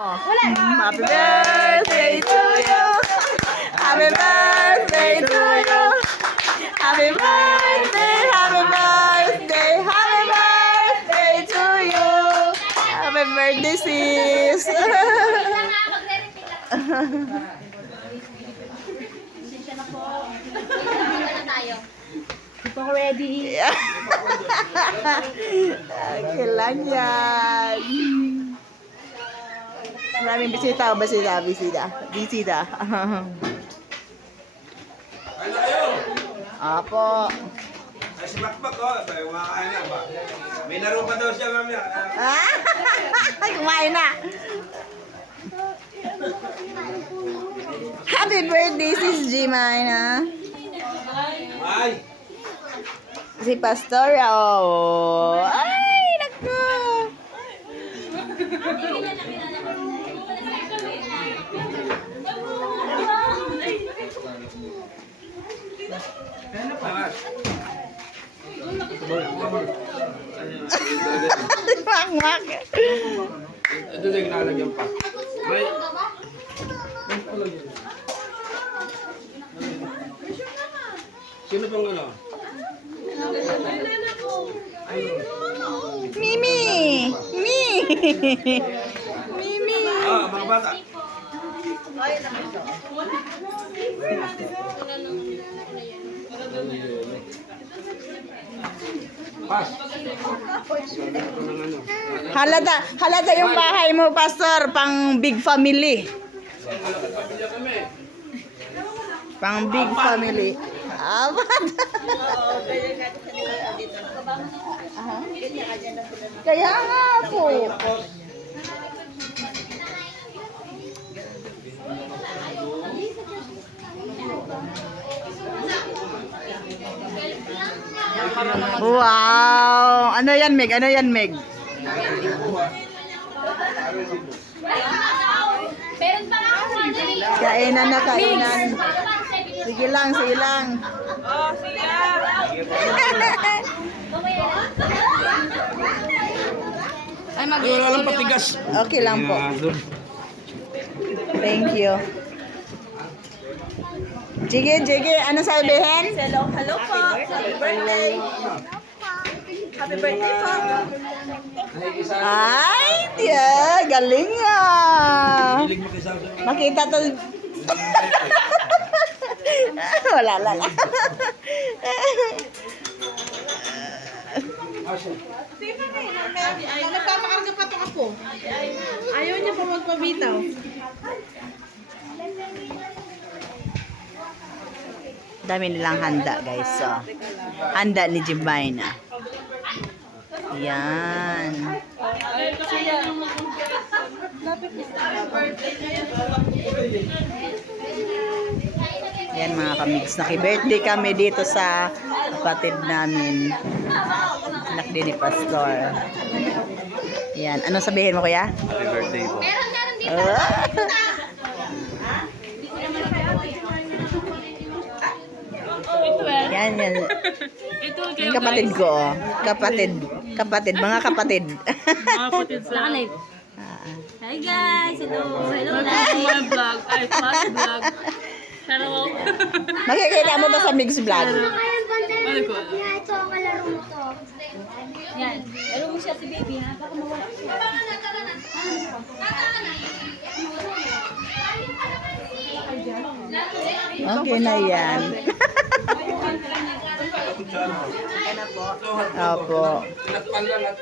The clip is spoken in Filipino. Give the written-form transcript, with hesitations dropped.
Happy birthday to you. Happy birthday to you. Happy birthday, happy birthday, happy birthday to you. Happy birthday, sis. Ito ready. Kailan yan? Maraming bisita. Bisita. Apo. Ay, si Bakbak, oh. Sabi, kumakain na ba? May laro pa daw siya, mamaya. Kumain na. Happy birthday, Sis Jimina. Ay! Si Pastor, oh. Ay, naku. Angas. Mak. Ito din nalagyan pa. May... Sino pang ano? Mimi. Mimi. Ah, mga bata. Pas. Halata yung bahay mo, Pastor, pang big family. Pang big family. Kaya nga po. Wow! Ano yan, Meg? Meron pa nga ako Kainan na, kainan. Sige lang. Ay, Ay, wala lang patigas. Okay lang po. Thank you. Jige, ano sabihin? Hello po. Happy birthday. Happy birthday po. Ay, tiya, galing ah. Hilig makisaw sa... Makita to. Wala lang. Nagpapakarga pa ito ako. Ayaw niya pa magpabitaw. Dami nilang handa, guys. So, handa ni Jimina. Yan. Yan mga kamigs. Naki-birthday kami dito sa kapatid namin. Anak din ni Pastor. Yan. Anong sabihin mo, kuya? Happy birthday po. Yan. Yung kapatid ko, oh. Kapatid, mga kapatid. Live. Hi guys! Hello guys! My vlog. Ay, class vlog. Hello. Makikita mo to sa Mix Vlog. Ano ko? Ito ang kalaro mo to. Yan. Laro mo siya si baby ha. Baka mawala siya. Okay na yan. Opo. Tinakpan lang at...